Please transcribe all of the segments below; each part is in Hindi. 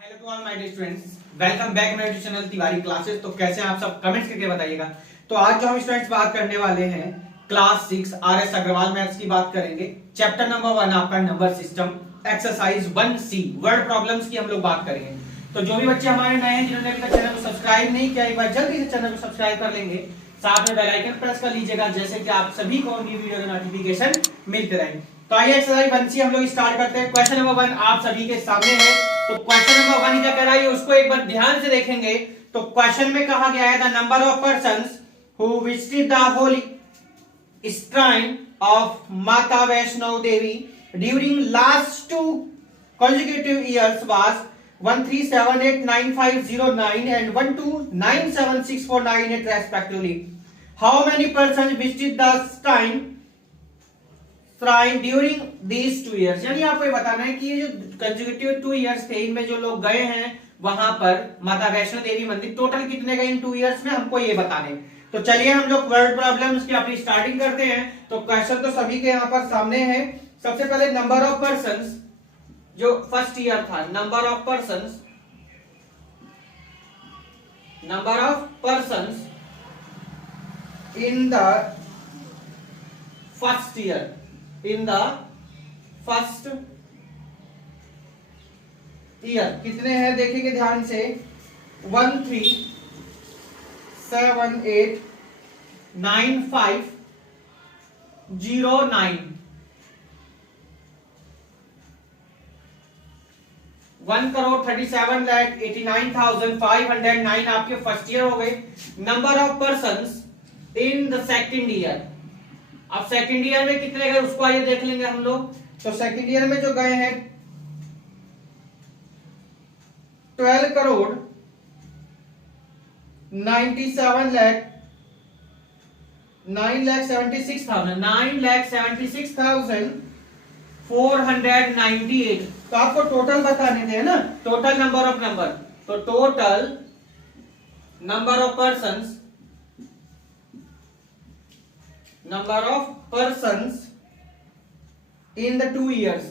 Hello to all my dear students, welcome back my YouTube channel Tiwari classes. तो कैसे हैं आप सब, कमेंट्स करके बताइएगा। तो आज जो हम स्टूडेंट्स बात करने वाले हैं क्लास 6 आरएस अग्रवाल मैथ्स की बात करेंगे। चैप्टर नंबर 1 आपका number system, exercise 1C word problems की हम लोग बात करेंगे। तो जो भी बच्चे हमारे नए हैं जिन्होंने अभी तक चैनल को सब्सक्राइब नहीं किया, एक बार जल्दी से चैनल को सब्सक्राइब कर लेंगे, साथ में बेल आइकन प्रेस कर लीजिएगा जिससे कि आप सभी को न्यू वीडियो के नोटिफिकेशन मिलते रहेंगे। तो आइए एक्सरसाइज 1C हम लोग स्टार्ट करते हैं। क्वेश्चन नंबर 1 आप सभी के सामने है। तो क्वेश्चन नंबर 1 क्या कह रहा है उसको एक बार ध्यान से देखेंगे। तो क्वेश्चन में कहा गया है the number of persons who visited the Holi shrine of Mata Vaishno Devi during last 2 consecutive years was 1378950 and 1297649 respectively. How many persons visited the shrine during these 2 years? यानी आपको ये बताना है कि ये जो कंसेक्यूटिव 2 years थे, इनमें जो लोग गए हैं वहां पर माता वैष्णो देवी मंदिर, टोटल कितने गए इन 2 years में, हमको ये बताने। तो चलिए हम लोग वर्ड प्रॉब्लम्स की अपनी स्टार्टिंग करते हैं। तो क्वेश्चन तो सभी के यहाँ पर सामने है। सबसे पहले नंबर ऑफ पर्संस, जो फर्स्ट ईयर था, number of persons in the first year, कितने हैं देखेंगे ध्यान से। 1378950 1,37,89,509 आपके फर्स्ट ईयर हो गए। Number of persons in the second year, अब सेकेंड ईयर में कितने गए उसको आइए देख लेंगे हम लोग। तो सेकेंड ईयर में जो गए हैं 9,76,498। तो आपको टोटल बताने थे ना, टोटल नंबर ऑफ तो total number of persons in the 2 years,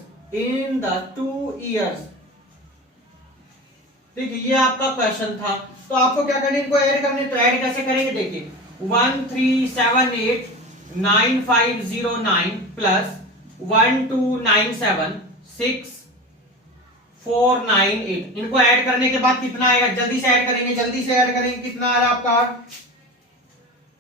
देखिए ये आपका क्वेश्चन था। तो आपको क्या करना है, इनको ऐड करने। तो ऐड कैसे करेंगे देखिए, 1378950 प्लस 1297649, इनको ऐड करने के बाद कितना आएगा, जल्दी से ऐड करेंगे, कितना आ रहा है आपका।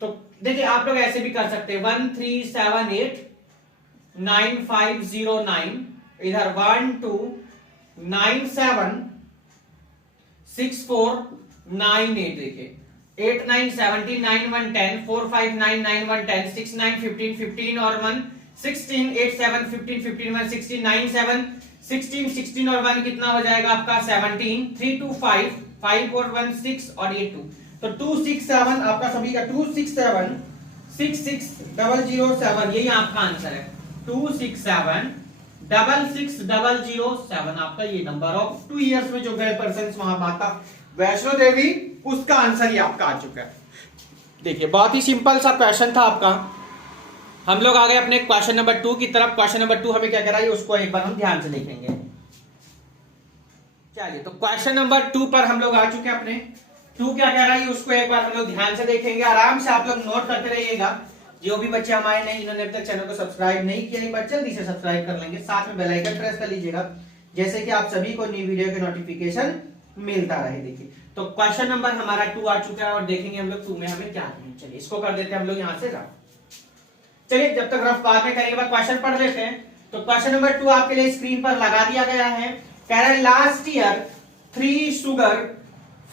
तो देखिए आप लोग ऐसे भी कर सकते हैं, 1378950 इधर 1297649, देखिए 8 9 17 9 1 10 4 5 9 9 1 10 6 9 15 15 और 1 16 8 7 15 15 1 16 9 7 16 16 और 1 कितना हो जाएगा आपका 17 3 2 5 5 और 1 6 और ये 2। तो 267 आपका सभी का 267 यही आपका आंसर है। 267 आपका ये नंबर ऑफ 2 years में जो गए पर्सन वहां माता वैष्णो देवी, उसका आंसर ये आपका आ चुका है। देखिए बहुत ही सिंपल सा क्वेश्चन था आपका। हम लोग आ गए अपने क्वेश्चन नंबर 2 की तरफ। क्वेश्चन नंबर 2 हमें क्या कह रहा है उसको एक बार हम ध्यान से देखेंगे। चलिए तो क्वेश्चन नंबर 2 पर हम लोग आ चुके हैं। अपने 2 क्या कह रहा है उसको एक बार हम लोग ध्यान से देखेंगे। आराम से आप लोग नोट करते रहिएगा। जो भी बच्चे हमारे नहीं, इन्होंने अभी तक चैनल को सब्सक्राइब नहीं किया, एक बार जल्दी से सब्सक्राइब कर लेंगे, साथ में बेल आइकन प्रेस कर लीजिएगा जैसे कि आप सभी को न्यू वीडियो के नोटिफिकेशन मिलता रहे। देखिए तो क्वेश्चन नंबर हमारा 2 आ चुका है और देखेंगे हम लोग 2 में हमें क्या करना है। चलिए इसको कर देते हैं हम लोग यहां से रफ। चलिए जब तक रफ बाद में करेंगे, बाद क्वेश्चन पढ़ लेते हैं। तो क्वेश्चन नंबर 2 आपके लिए स्क्रीन पर लगा दिया गया है। कह रहा है last year 3 sugar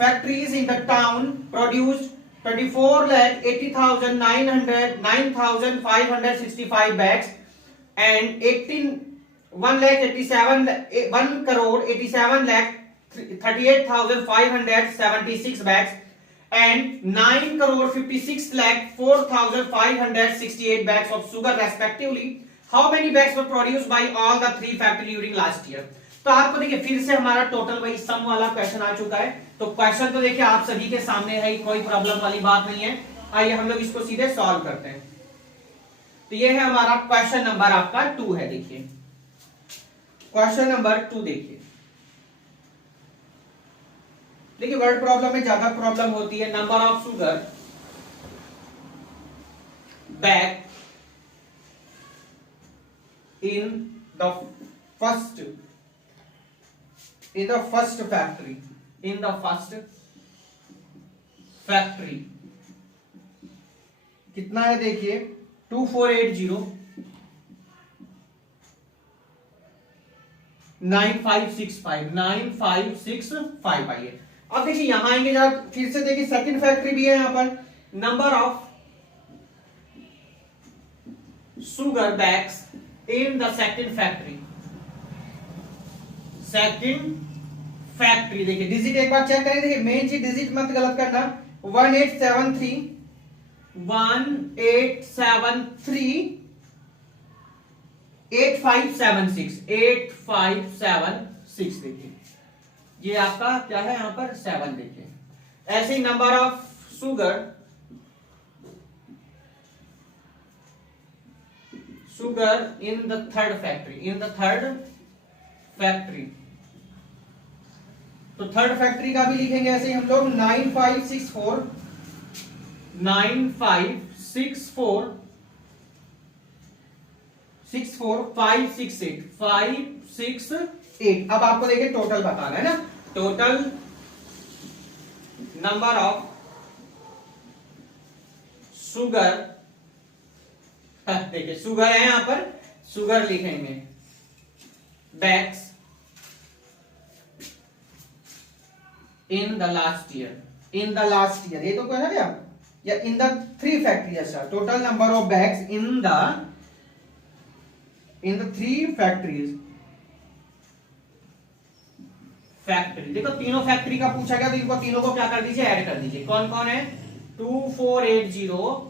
factories in the town produced 24,80,965 bags and 1,87,38,576 bags and 9,56,04,568 bags of sugar respectively. How many bags were produced by all the 3 factories during last year? तो आपको देखिए फिर से हमारा टोटल वही सम वाला क्वेश्चन आ चुका है। तो क्वेश्चन तो देखिए आप सभी के सामने है, कोई प्रॉब्लम वाली बात नहीं है। आइए हम लोग इसको सीधे सॉल्व करते हैं। तो ये है हमारा क्वेश्चन नंबर आपका 2 है। देखिए क्वेश्चन नंबर 2 देखिए देखिए वर्ड प्रॉब्लम में ज्यादा प्रॉब्लम होती है। Number of sugar bag in the first factory कितना है देखिए 2480 9565 आई है। अब देखिए यहां आएंगे जब फिर से देखिए सेकंड फैक्ट्री भी है यहां पर। Number of sugar bags in the second factory देखिए डिजिट एक बार चेक करें। देखिए मेन चीज डिजिट मत गलत करना। 1873 देखिए ये आपका क्या है यहां पर 7 देखिए। ऐसे ही number of sugar in the third factory तो थर्ड फैक्ट्री का भी लिखेंगे ऐसे ही हम लोग 9564 568 अब आपको देखिए टोटल बताना है ना। टोटल नंबर ऑफ शुगर देखिए शुगर है यहां पर शुगर लिखेंगे bags in the last year ये तो कहना क्या या इन द थ्री फैक्ट्री अच्छा total number of bags in the three factory देखो तीनों फैक्ट्री का पूछा गया तो इनको तीनों को क्या कर दीजिए ऐड कर दीजिए। कौन कौन है 2480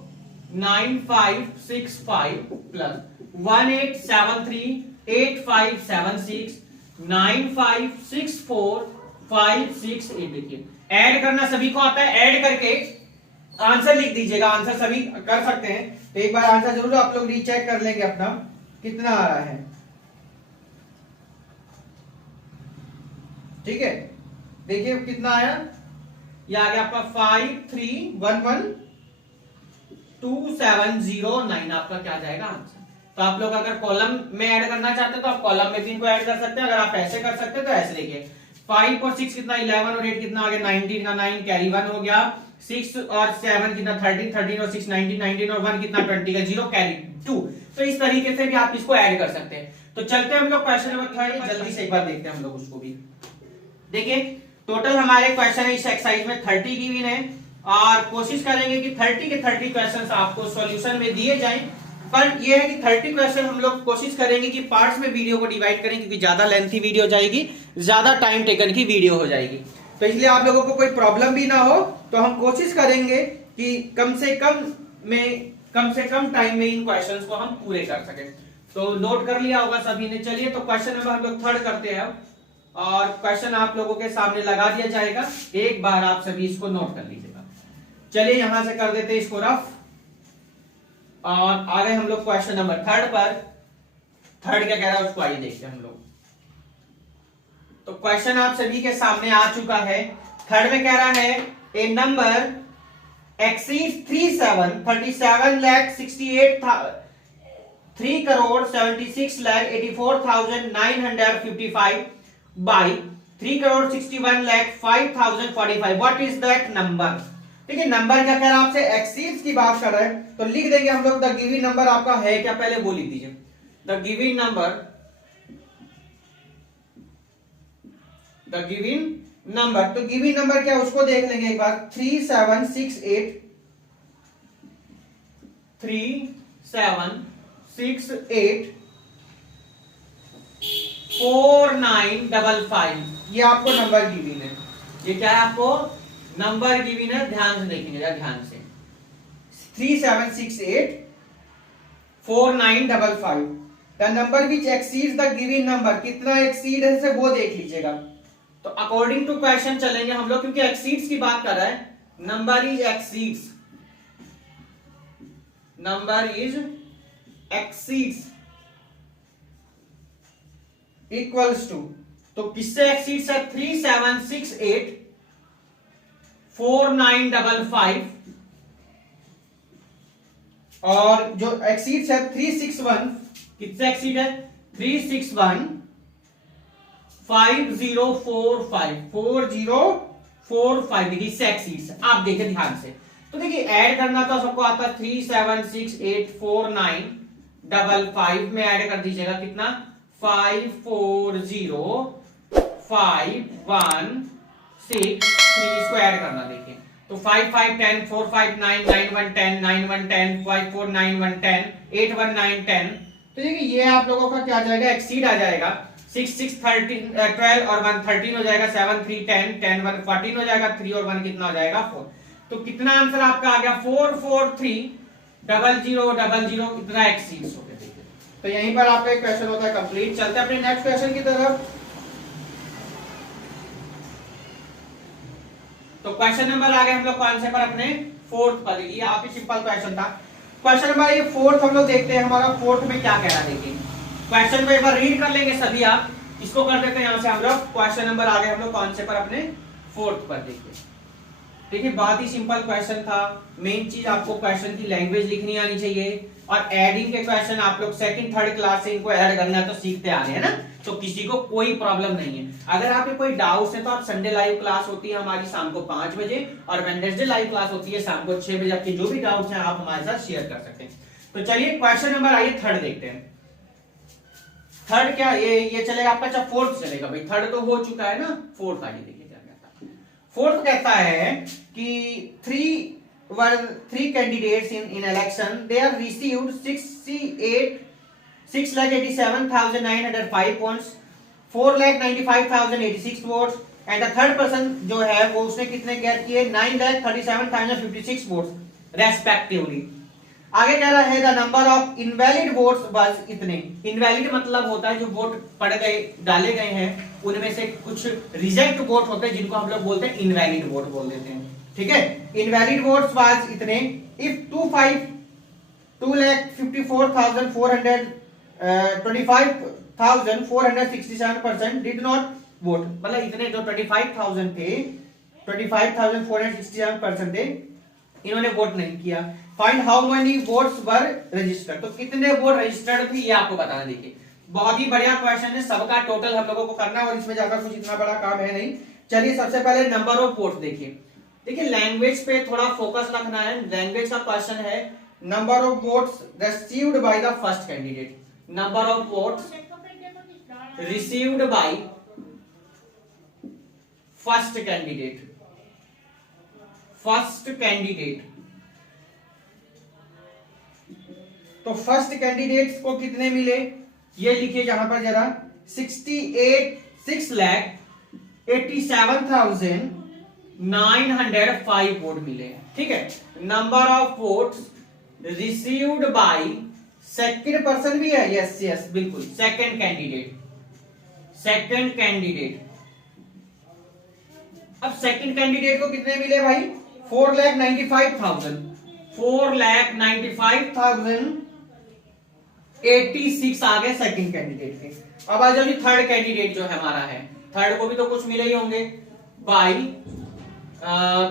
9565 प्लस 1873 8576 9564 568 देखिए ऐड करना सभी को आता है। ऐड करके आंसर लिख दीजिएगा। आंसर सभी कर सकते हैं तो एक बार आंसर जरूर आप लोग रीचेक कर लेंगे अपना कितना आ रहा है। ठीक है देखिए कितना आया ये आ गया आपका 53112709 आपका क्या जाएगा आंसर। तो आप लोग अगर कॉलम में ऐड करना चाहते हैं तो आप कॉलम में भी इनको ऐड कर सकते हैं। अगर आप ऐसे कर सकते हैं तो ऐसे देखिए 5 और 6 कितना 11 और 8 कितना आ गया 19 का 9 कैरी 1 हो गया 6 और 7 कितना 13 13 और 6 19 19 और 1 कितना 20 का 0 कैरी 2। तो इस तरीके से भी आप इसको ऐड कर सकते हैं। तो चलते हैं हम लोग क्वेश्चन नंबर 3 जल्दी से एक बार देखते हैं हम लोग उसको भी। देखिए टोटल हमारे क्वेश्चन इस एक्सरसाइज में 30 गिवन है और कोशिश करेंगे कि 30 के 30 क्वेश्चंस आपको सॉल्यूशन में दिए जाएं। पर यह है कि 30 क्वेश्चन हम लोग कोशिश करेंगे कि पार्ट्स में वीडियो को डिवाइड करें क्योंकि ज्यादा लेंथी वीडियो हो जाएगी ज्यादा टाइम टेकन की वीडियो हो जाएगी। तो इसलिए आप लोगों को कोई प्रॉब्लम भी ना हो तो हम कोशिश करेंगे कि कम से कम टाइम में इन क्वेश्चंस को हम पूरे कर सके। तो नोट कर लिया होगा सभी ने। चलिए तो क्वेश्चन नंबर हम लोग 3 करते हैं और क्वेश्चन आप लोगों के सामने लगा दिया जाएगा। एक बार आप सभी इसको नोट कर लीजिएगा। चलिए यहां से कर देते हैं इसको रफ और आ गए हम लोग क्वेश्चन नंबर 3 पर। 3 क्या कह रहा है उसको आइए देखते हैं हम लोग। तो क्वेश्चन आप सभी के सामने आ चुका है। 3 में कह रहा है a number exceeds 3,76,84,955 by 3,61,05,045 what is that number. देखिए नंबर क्या कह रहा है आपसे एक्सीड्स की बात कर रहा है तो लिख देंगे हम लोग द गिवन नंबर आपका है क्या पहले वो लिख दीजिए। द गिवन नंबर तो गिवन नंबर क्या उसको देख लेंगे एक बार 37684955 ये आपको नंबर गिवन है। ये क्या है आपको नंबर गिवन है। ध्यान से देखेंगे ध्यान से 37684955 the number which exceeds the given number कितना एक्सीड है से वो देख लीजिएगा। तो अकॉर्डिंग टू क्वेश्चन चलेंगे हम लोग क्योंकि एक्सीड्स की बात कर रहा है। Number is exceeds equals to तो किससे एक्सीड्स है 3768 4955 और जो एक्सीड है 361, कितने एक्सीड है 361 5045 4045 देखिए इससे एक्सीड। आप देखिए ध्यान से, तो देखिए ऐड करना तो सबको आता है 37684955 में ऐड कर दीजिएगा कितना 540516 इसको ऐड करना। देखिए तो 5 5 10 4 5 9 9 1 10 9 1 10 5 4 9 1 10 8 1 9 10। तो देखिए ये आप लोगों का क्या आ जाएगा एक्सीड आ जाएगा 6 6 13 12 और 1 13 हो जाएगा 7 3 10 10 1 14 हो जाएगा 3 और 1 कितना हो जाएगा 4। तो कितना आंसर आपका आ गया 4430000 इतना एक्सीड्स हो गया। देखिए तो यहीं पर आपका एक क्वेश्चन होता है कंप्लीट। चलते हैं अपने नेक्स्ट क्वेश्चन की तरफ। तो क्वेश्चन नंबर आ गए हम लोग कौन से पर अपने फोर्थ पर। ये काफी सिंपल क्वेश्चन था। क्वेश्चन नंबर ये फोर्थ हम लोग देखते हैं हमारा फोर्थ में क्या कह रहा है। देखिए क्वेश्चन को एक बार रीड कर लेंगे सभी आप, इसको कर देते हैं यहां से हम लोग। क्वेश्चन नंबर आ गए हम लोग कौन से पर अपने फोर्थ पर। देखिए बहुत ही सिंपल क्वेश्चन था। मेन चीज आपको क्वेश्चन की लैंग्वेज लिखनी आनी चाहिए और एडिंग के क्वेश्चन आप लोग सेकंड थर्ड क्लास से इनको ऐड करना है तो सीखते आ रहे हैं ना, तो किसी को कोई प्रॉब्लम नहीं है। अगर आपके कोई डाउट्स है तो आप संडे लाइव क्लास होती है हमारी शाम को 5 बजे और वेडनेसडे लाइव क्लास होती है शाम को 6 बजे। आपके जो भी डाउट्स हैं आप हमारे साथ शेयर कर सकते हैं। तो चलिए क्वेश्चन नंबर आइए थर्ड देखते हैं। थर्ड क्या ये चलेगा आपका, अच्छा फोर्थ चलेगा भाई, थर्ड तो हो चुका है ना, फोर्थ आइए देखिए क्या कहता है। फोर्थ कहता है कि three candidates in election, they have received 6,87,905 points, 4,95,086 votes and the third person जो है वो उसने कितने गेट किए 9,37,056 votes रेस्पेक्टिवली। आगे कह रहा है the number of invalid votes बस इतने। इनवैलिड मतलब होता है जो वोट पड़ गए डाले गए हैं उनमें से कुछ रिजेक्ट वोट होते हैं जिनको हम लोग बोलते हैं इनवैलिड वोट बोल देते हैं। ठीक है, इनवैलिड वोट्स वाज इतने इफ 2,5467 डिड नॉट वोट, मतलब इतने जो 25,000 थे 25,467 थे इन्होंने वोट नहीं किया। Find how many votes were registered, तो कितने वोट रजिस्टर्ड थे ये आपको बताना। देखिए बहुत ही बढ़िया क्वेश्चन है, सबका टोटल हम लोगों को करना है और इसमें ज्यादा कुछ इतना बड़ा काम है नहीं। चलिए सबसे पहले नंबर ऑफ वोट देखिए लैंग्वेज पे थोड़ा फोकस रखना है। लैंग्वेज का क्वेश्चन है number of votes received by the first candidate, number of votes received by first candidate. तो फर्स्ट कैंडिडेट्स को कितने मिले ये लिखिए यहां पर जरा 6,87,905 वोट मिले। ठीक है, number of votes received by second person भी है, यस बिल्कुल सेकंड कैंडिडेट। अब सेकंड कैंडिडेट को कितने मिले भाई 4,95,086 आ गए सेकंड कैंडिडेट के। अब आ जाओ जी थर्ड कैंडिडेट जो है हमारा है, थर्ड को भी तो कुछ मिले ही होंगे बाय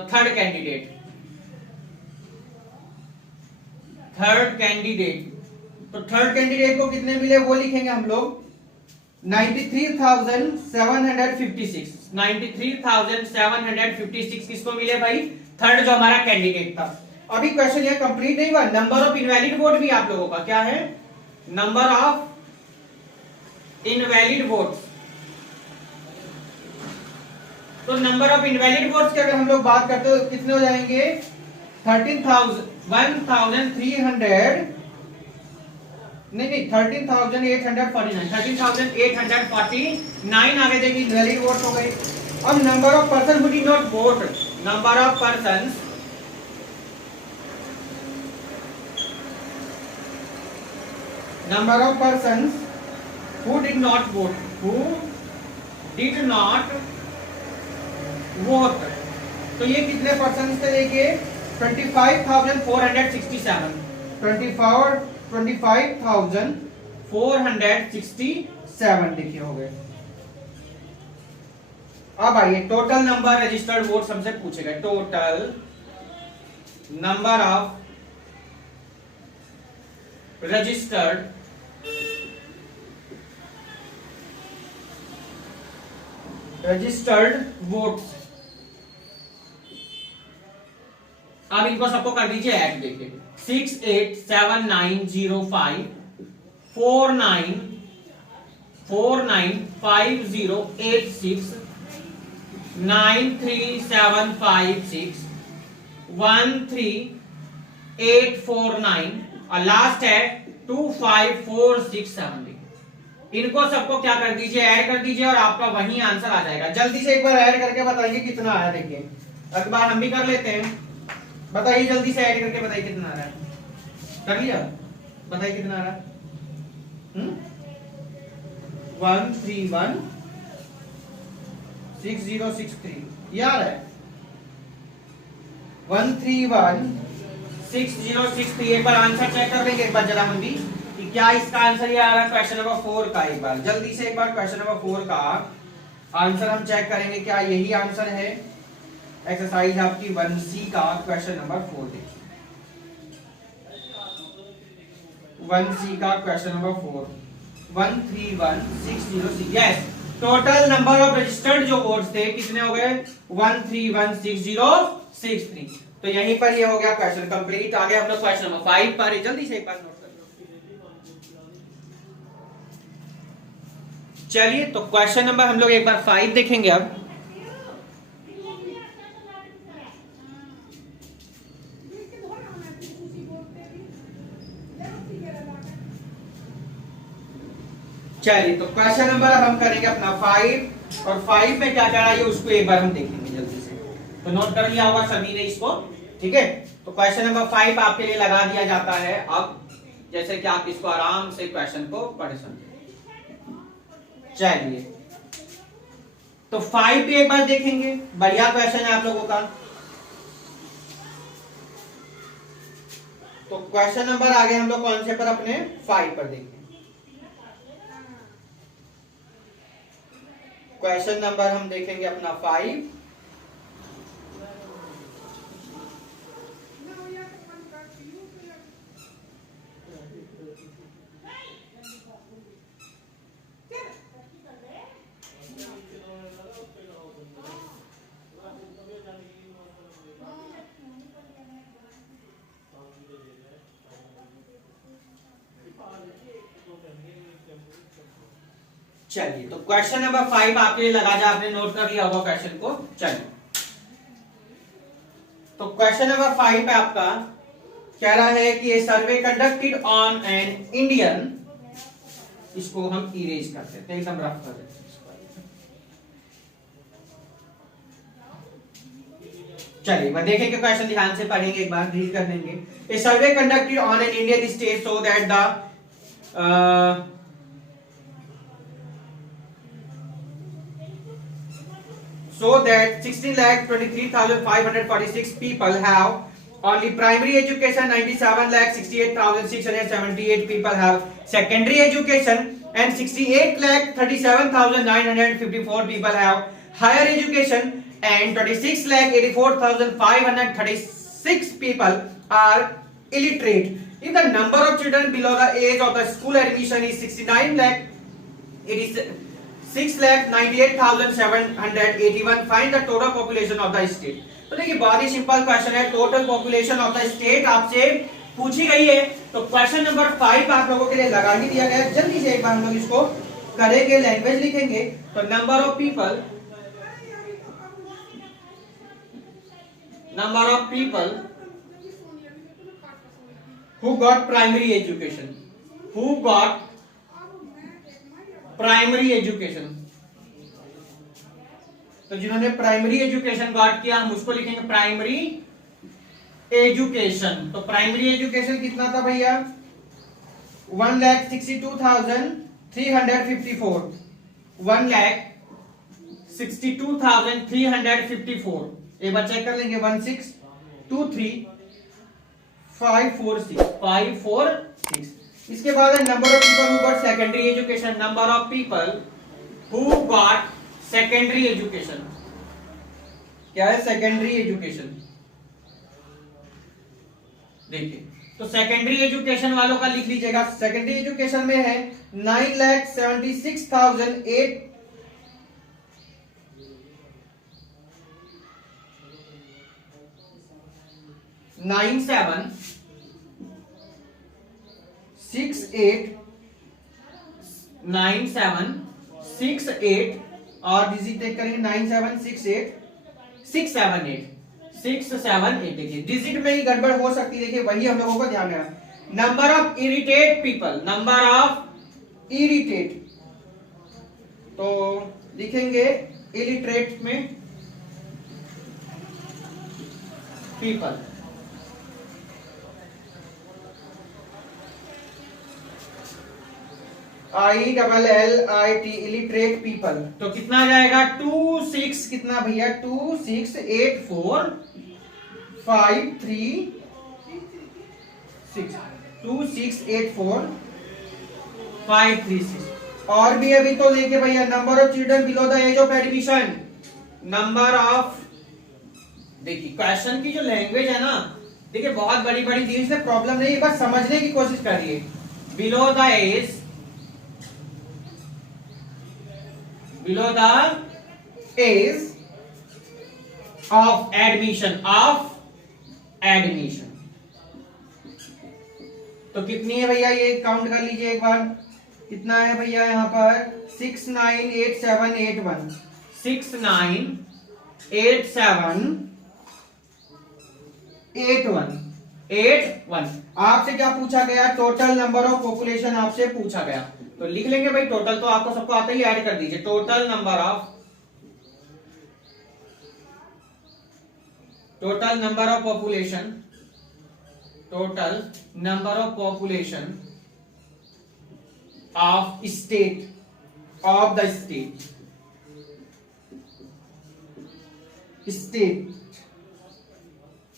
थर्ड कैंडिडेट। तो थर्ड कैंडिडेट को कितने मिले वो लिखेंगे हम लोग 93,756 किसको मिले भाई थर्ड जो हमारा कैंडिडेट था। अभी क्वेश्चन ये कंप्लीट नहीं हुआ। नंबर ऑफ इनवैलिड वोट भी आप लोगों का क्या है, नंबर ऑफ इनवैलिड वोट्स। तो नंबर ऑफ इनवैलिड वोट्स की अगर हम लोग बात करते हो कितने हो जाएंगे 13,849 आगे देखिए इनवैलिड वोट हो गए। अब number of person who did not vote, number of person who did not vote, तो ये कितने पर्सन थे देखिए 25,467 देखिए हो गए। अब आइए टोटल नंबर रजिस्टर्ड वोट हमसे पूछेगा, total number of registered votes. अब इनको सबको कर दीजिए ऐड, देखिए 6879054950861375613849 और लास्ट है 25467। इनको सबको क्या कर दीजिए, ऐड कर दीजिए और आपका वही आंसर आ जाएगा। जल्दी से एक बार ऐड करके बताइए कितना आया। देखिए एक बार हम भी कर लेते हैं, बताइए जल्दी से ऐड करके बताइए कितना आ रहा है। कर लिया, बताइए कितना आ रहा है। 1316063 यार है 1316063। एक बार आंसर चेक कर लेंगे एक बार जरा हम भी कि क्या इसका आंसर ये आ रहा है क्वेश्चन नंबर 4 का। एक बार जल्दी से एक बार क्वेश्चन नंबर 4 का आंसर हम चेक करेंगे, क्या यही आंसर है। एक्सरसाइज आपकी 1C का क्वेश्चन नंबर 4 देखिए, 1C का question number 4 1316063। Yes, total number of registered जो वोट्स थे कितने हो गए 1316063। तो यहीं पर ये हो गया क्वेश्चन कंप्लीट। आगे हम लोग क्वेश्चन नंबर 5 पर जल्दी से एक बार नोट कर लो। चलिए तो क्वेश्चन नंबर हम लोग एक बार 5 देखेंगे। अब चलिए तो क्वेश्चन नंबर अब हम करेंगे अपना 5 और 5 में क्या क्या है उसको एक बार हम देखेंगे जल्दी से। तो नोट कर लिया होगा सभी ने इसको, ठीक है। तो क्वेश्चन नंबर 5 आपके लिए लगा दिया जाता है अब, जैसे कि आप इसको आराम से क्वेश्चन को पढ़ समझे। चलिए तो 5 भी एक बार देखेंगे, बढ़िया क्वेश्चन है आप लोगों का। तो क्वेश्चन नंबर आगे हम लोग कौन से पर अपने 5 पर देखेंगे। क्वेश्चन नंबर हम देखेंगे अपना 5। चलिए तो क्वेश्चन नंबर 5 आपके लिए लगा जा, आपने नोट कर लिया होगा क्वेश्चन को। चलिए तो क्वेश्चन नंबर 5 पे आपका कह रहा है कि ये सर्वे कंडक्टेड ऑन एन इंडियन, इसको हम इरेज कर देते हैं, एकदम रफ कर देते हैं। चलिए मैं देखेंगे क्वेश्चन ध्यान से पढ़ेंगे, एक बार रीड कर लेंगे। A survey conducted on an Indian state so that the so that 16,23,546 people have only primary education, 97,68,678 people have secondary education, and 68,37,954 people have higher education, and 26,84,536 people are illiterate. If the number of children below the age of the school admission is 6,98,781, find the total population of the state. तो देखिए बहुत ही सिंपल क्वेश्चन है, total population of the state आपसे पूछी गई है। तो क्वेश्चन नंबर 5 आप लोगों के लिए लगा ही दिया गया है। जल्दी से एक बार हम लोग इसको करेंगे, लैंग्वेज लिखेंगे। तो number of people who got primary education, तो जिन्होंने प्राइमरी एजुकेशन गॉट किया हम उसको लिखेंगे प्राइमरी एजुकेशन। तो प्राइमरी एजुकेशन कितना था भैया 1,62,354, 1,62,354। एक बार चेक कर लेंगे 1,623,546। इसके बाद है number of people who got secondary education, number of people who got secondary education. क्या है सेकेंडरी एजुकेशन? देखिए, तो सेकेंडरी एजुकेशन वालों का लिख लीजिएगा। सेकेंडरी एजुकेशन में है 9,76,008 9768 और डिजिट चेक करेंगे 9768 देखिए डिजिट में ही गड़बड़ हो सकती है। देखिए वही हम लोगों को ध्यान रखना। Number of irritate people, number of irritate, तो लिखेंगे इलिटरेट में पीपल, ILLIT इलिटरेट पीपल। तो कितना आ जाएगा 26 कितना भैया 2684536 और भी अभी तो देखिए भैया number of children below the age of admission, number of, देखिए क्वेश्चन की जो लैंग्वेज है ना, देखिए बहुत बड़ी बड़ी चीज से प्रॉब्लम नहीं, बस समझने की कोशिश करिए। Below the age of admission, तो कितनी है भैया ये काउंट कर लीजिए एक बार, कितना है भैया यहां पर 698781 698781। आपसे क्या पूछा गया? टोटल नंबर ऑफ पॉपुलेशन आपसे पूछा गया, तो लिख लेंगे भाई टोटल, तो आपको सबको आता ही, ऐड कर दीजिए। Total number of population, total number of population of state, of the state,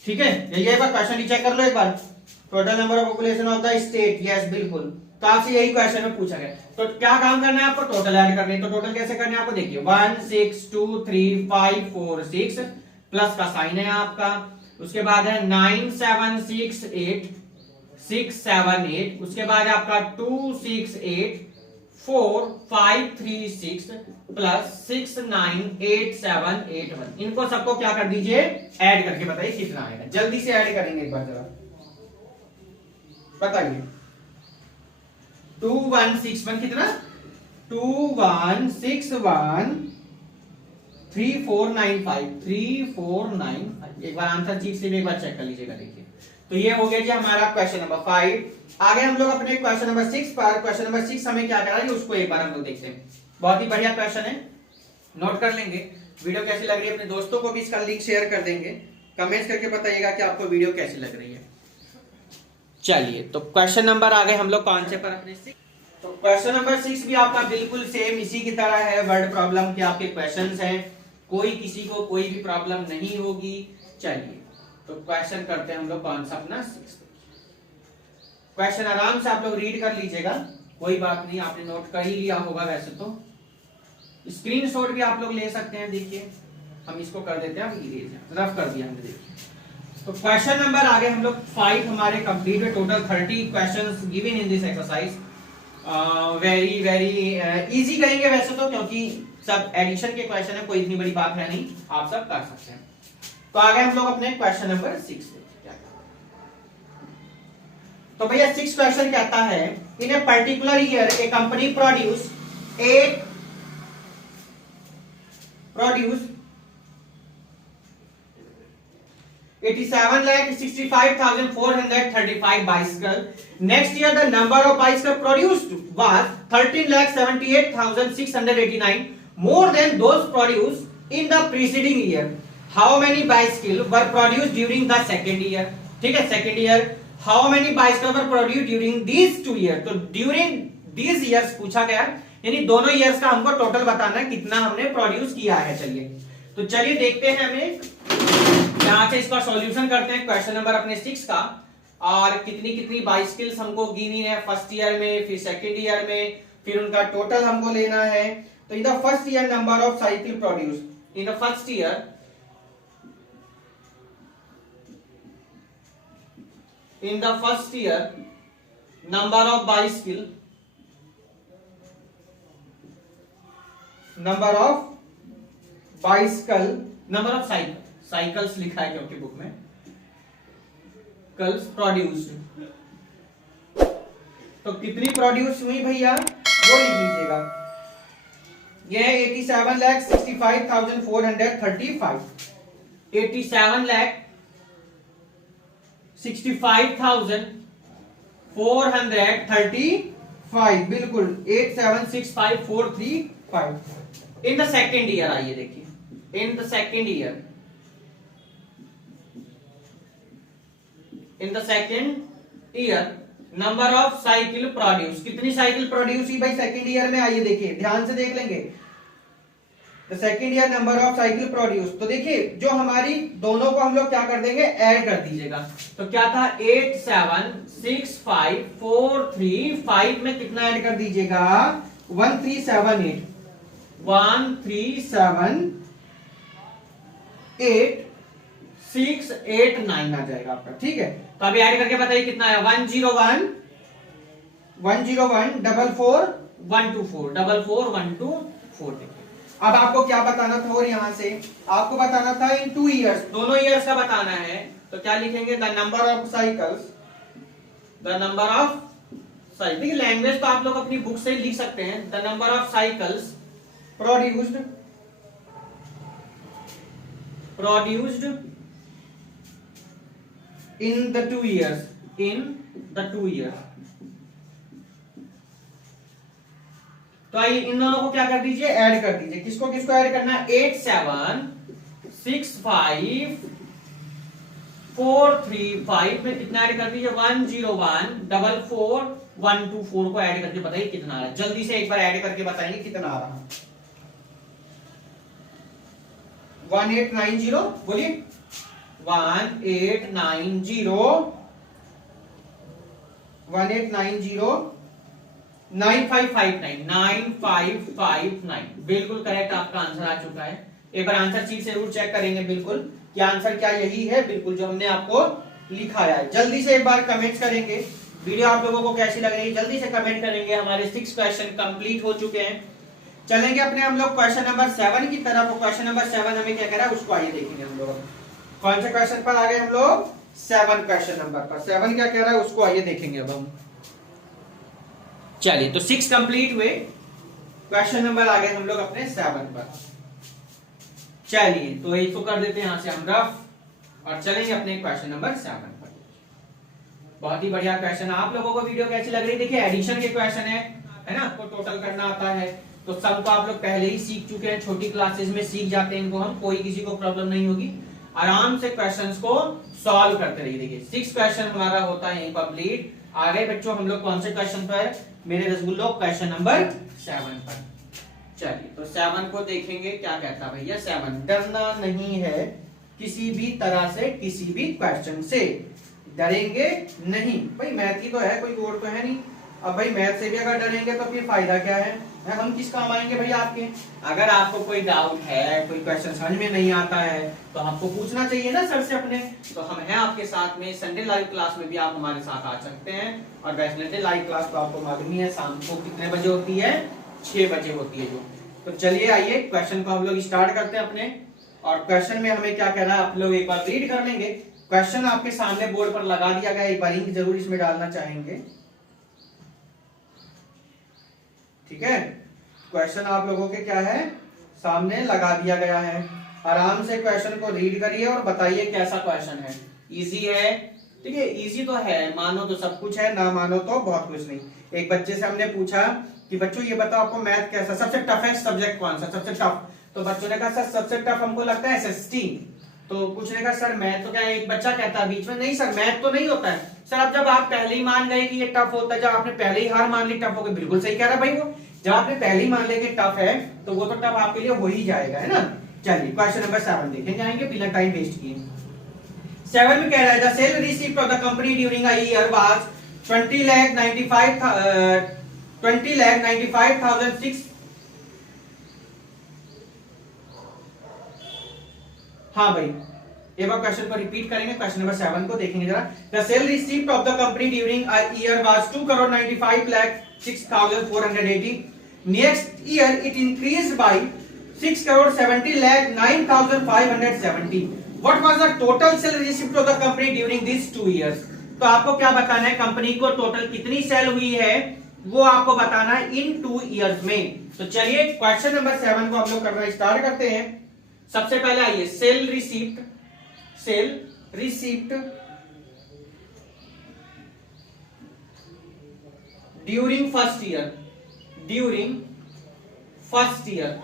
ठीक है। यही है, क्वेश्चन चेक कर लो एक बार। Total number of population of the state, yes बिल्कुल, तो आपसे यही क्वेश्चन में पूछा गया। तो क्या काम करना है आपको? टोटल ऐड करनी है। तो टोटल कैसे करने हैं आपको? देखिए 1623546 प्लस का साइन है आपका, उसके बाद है 9768678, उसके बाद आपका 26845536 प्लस 698781। इनको सबको क्या कर दीजिए? ऐड करके बताइए कितना आएगा। जल्दी से ऐड करेंगे एक बार जरा, बताइए। 2161 कितना? 3495 एक बार आंसर चीट से भी एक बार चेक कर लीजिएगा। देखिए तो ये हो गया जी हमारा क्वेश्चन नंबर 5। आगे हम लोग अपने क्वेश्चन नंबर 6 पर, क्वेश्चन नंबर 6 हमें क्या करना है उसको एक बार हम लोग देखते हैं। बहुत ही बढ़िया क्वेश्चन है, नोट कर लेंगे। वीडियो कैसी लग रही है अपने दोस्तों को भी इसका लिंक शेयर कर देंगे, कमेंट्स करके बताइएगा कि आपको वीडियो कैसी लग रही है। चलिए तो क्वेश्चन नंबर आगे हम लोग कौन से पर अपने 6, तो क्वेश्चन नंबर 6 भी आपका बिल्कुल सेम इसी की तरह है, वर्ड प्रॉब्लम के आपके क्वेश्चंस हैं, कोई किसी को कोई भी प्रॉब्लम नहीं होगी। चलिए तो क्वेश्चन करते हैं हम लोग कौन सा अपना 6। क्वेश्चन आराम से आप लोग रीड कर लीजिएगा, कोई बात नहीं, आपने नोट कर ही लिया होगा, वैसे तो स्क्रीनशॉट भी आप लोग ले सकते हैं। देखिए हम इसको कर देते हैं, रफ कर दिया हमने। देखिए तो क्वेश्चन नंबर आगे हम लोग 5 हमारे कंप्लीट है। Total 30 questions given in this exercise. Very very easy कहेंगे वैसे तो, क्योंकि सब एडिशन के क्वेश्चन है, कोई इतनी बड़ी बात है नहीं, आप सब कर सकते हैं। तो आगे हम लोग अपने क्वेश्चन नंबर 6 क्या तो भैया 6 क्वेश्चन कहता है in a particular year a company produce 87,65,435 bicycle. Next year the number of bicycle produced was 13,78,689, more than those produced in the preceding year. How many bicycle were produced during the second year? ठीक है, second year. How many bicycle were produced during these 2 years? तो during these years पूछा गया, यानी दोनों years का हमको टोटल बताना है कितना हमने प्रोड्यूस किया है। चलिए तो चलिए देखते हैं हमें यहां से इसका सॉल्यूशन करते हैं क्वेश्चन नंबर अपने 6 का, और कितनी कितनी बाइसिकल्स हमको गिनी है फर्स्ट ईयर में, फिर सेकंड ईयर में, फिर उनका टोटल हमको लेना है, तो in the first year number of cycle produce, in the first year in the first year number of bicycle, number of bicycle, number of cycles लिखा है क्योंकि बुक में कल्स प्रोड्यूस्ड, तो कितनी प्रोड्यूस हुई भैया वो लिख लीजिएगा। ये 87,65,435, 87,65,435 बिल्कुल 8765,435 इन द सेकेंड ईयर। आइए देखिए, in the second year, in the second year number of cycle produce, कितनी साइकिल प्रोड्यूस हुई भाई सेकेंड ईयर में? आइए देखिए, ध्यान से देख लेंगे। The second year number of cycle produce, तो देखिए जो हमारी दोनों को हम लोग क्या कर देंगे, ऐड कर दीजिएगा। तो क्या था 8765,435 में कितना ऐड कर दीजिएगा 1378, 1378,689 आ जाएगा आपका। ठीक है, तो अभी ऐड करके बताइए कितना है। 101,104,124 देखिए। अब आपको क्या बताना था, और यहां से आपको बताना था इन 2 इयर्स, दोनों इयर्स का बताना है। तो क्या लिखेंगे, the number of cycles, the number of cycle, देखिए लैंग्वेज तो आप लोग अपनी बुक से लिख सकते हैं। The number of cycles produced in the 2 years, in the 2 years. तो आइए इन दोनों को क्या कर दीजिए, ऐड कर दीजिए। किसको किसको ऐड करना है, 8765,435 में कितना ऐड कर दीजिए 101,44,124 को ऐड करके बताइए कितना आ रहा है। जल्दी से एक बार ऐड करके बताइए कितना आ रहा है। 1890 बोलिए, 1890,9559 बिल्कुल करेक्ट आपका आंसर आ चुका है। एक बार आंसर शीट से जरूर चेक करेंगे बिल्कुल कि आंसर क्या यही है, बिल्कुल जो हमने आपको लिखाया है। जल्दी से एक बार कमेंट करेंगे, वीडियो आप लोगों को कैसी लग रही है जल्दी से कमेंट करेंगे। हमारे 6 क्वेश्चन कंप्लीट हो चुके हैं। चलेंगे अपने हम लोग क्वेश्चन नंबर 7 की तरफ। क्वेश्चन नंबर 7 हमें क्या कह रहा है उसको आइए देखेंगे हम लोग। कौन से क्वेश्चन पर आ गए हम लोग, 7 क्वेश्चन नंबर पर। 7 क्या कह रहा है उसको आइए देखेंगे अब हम। चलिए, तो 6 कंप्लीट हुए, क्वेश्चन नंबर आ गए हम लोग अपने 7 पर। चलिए, तो इसको कर देते हैं यहां से हम रफ और चलेंगे अपने क्वेश्चन नंबर 7 पर। बहुत ही बढ़िया क्वेश्चन। आप लोगों को वीडियो कैसी लग रही है? देखिए एडिशन के क्वेश्चन है ना, आपको टोटल करना आता है तो सब तो आप लोग पहले ही सीख चुके हैं, छोटी क्लासेस में सीख जाते हैं इनको हम, कोई किसी को प्रॉब्लम नहीं होगी। आराम से क्वेश्चंस को सॉल्व करते रहिए। देखिए 6 क्वेश्चन हमारा होता है कंप्लीट। आ गए बच्चों हम लोग कौन से क्वेश्चन पर, मेरे रसगुल्लो क्वेश्चन नंबर 7 पर। चलिए, तो 7 को देखेंगे क्या कहता भैया। 7, डरना नहीं है किसी भी तरह से, किसी भी क्वेश्चन से डरेंगे नहीं। भाई मैथ की तो है, कोई और तो है नहीं। अब भाई मैथ से भी अगर डरेंगे तो फिर फायदा क्या है, हम किस काम आएंगे भाई आपके। अगर आपको कोई डाउट है, कोई क्वेश्चन समझ में नहीं आता है तो आपको पूछना चाहिए ना सर से अपने। तो हम हैं आपके साथ में, संडे लाइव क्लास में भी आप हमारे साथ आ सकते हैं। और वैसे लाइव क्लास तो आपको मालूम ही है शाम को कितने बजे होती है, 6 बजे होती है जो। तो चलिए आइए क्वेश्चन को हम लोग स्टार्ट करते हैं अपने। और क्वेश्चन में हमें क्या कह रहा है आप लोग एक बार रीड कर लेंगे। क्वेश्चन आपके सामने बोर्ड पर लगा दिया गया, एक बार इंक जरूर इसमें डालना चाहेंगे। ठीक है, क्वेश्चन आप लोगों के क्या है सामने लगा दिया गया है। आराम से क्वेश्चन को रीड करिए और बताइए कैसा क्वेश्चन है। इजी है, ठीक है, इजी तो है, मानो तो सब कुछ है, ना मानो तो बहुत कुछ नहीं। एक बच्चे से हमने पूछा कि बच्चों ये बताओ आपको मैथ कैसा, सबसे टफेस्ट सब्जेक्ट कौन सा, सबसे टफ। तो बच्चों ने कहा सर सबसे टफ हमको लगता है एसएसटी। तो कुछ ने कहा सर मैथ तो क्या है, एक बच्चा कहता है बीच में नहीं सर मैथ तो नहीं होता है। सर अब जब आप पहले ही मान गए कि ये टफ होता है, जब आपने पहले ही हार मान ली टफ हो गई, बिल्कुल सही कह रहा है भाई वो। जब आपने पहले ही मान लिया कि टफ है तो वो तो टफ आपके लिए हो ही जाएगा, है ना। चलिए क्वेश्चन नंबर 7 देखें जाएंगे बिना टाइम वेस्ट किए। 7 में कह रहा है the sale received of the company during a year was 20,95,6 हाँ भाई, एक बार क्वेश्चन को रिपीट करेंगे, क्वेश्चन नंबर 7 को देखेंगे जरा। The sale receipt of the company during a year was 2 crore 95 lakh 6480। Next year it increased by 6 crore 70 lakh 9570। What was the total sale receipt of the company during this 2 years. तो आपको क्या बताना है, कंपनी को टोटल कितनी सेल हुई है वो आपको बताना है इन 2 इयर्स में। तो चलिए क्वेश्चन नंबर 7 को हम लोग करना स्टार्ट करते हैं। सबसे पहले आइए, sale receipt during first year.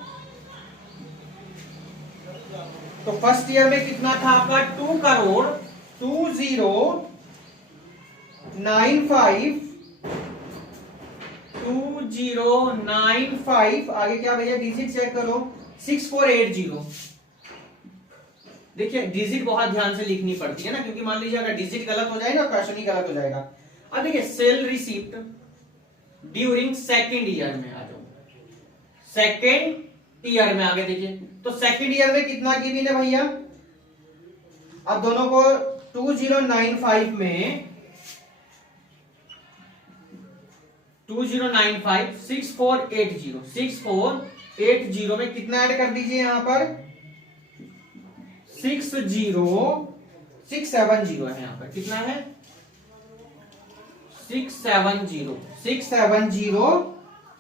तो फर्स्ट ईयर में कितना था आपका, 2 करोड़ 2095 आगे क्या भैया डिजिट चेक करो 6480। देखिए डिजिट बहुत ध्यान से लिखनी पड़ती है ना, क्योंकि मान लीजिए अगर डिजिट गलत हो जाएगा क्वेश्चन ही गलत हो जाएगा। अब देखिए sale receipt during second year में, आ जाओ सेकेंड ईयर में आगे देखिए, तो सेकेंड ईयर में कितना गिवन है भैया। अब दोनों को 2095 में 6480 में कितना ऐड कर दीजिए, यहां पर 670 है, यहां पर कितना है 670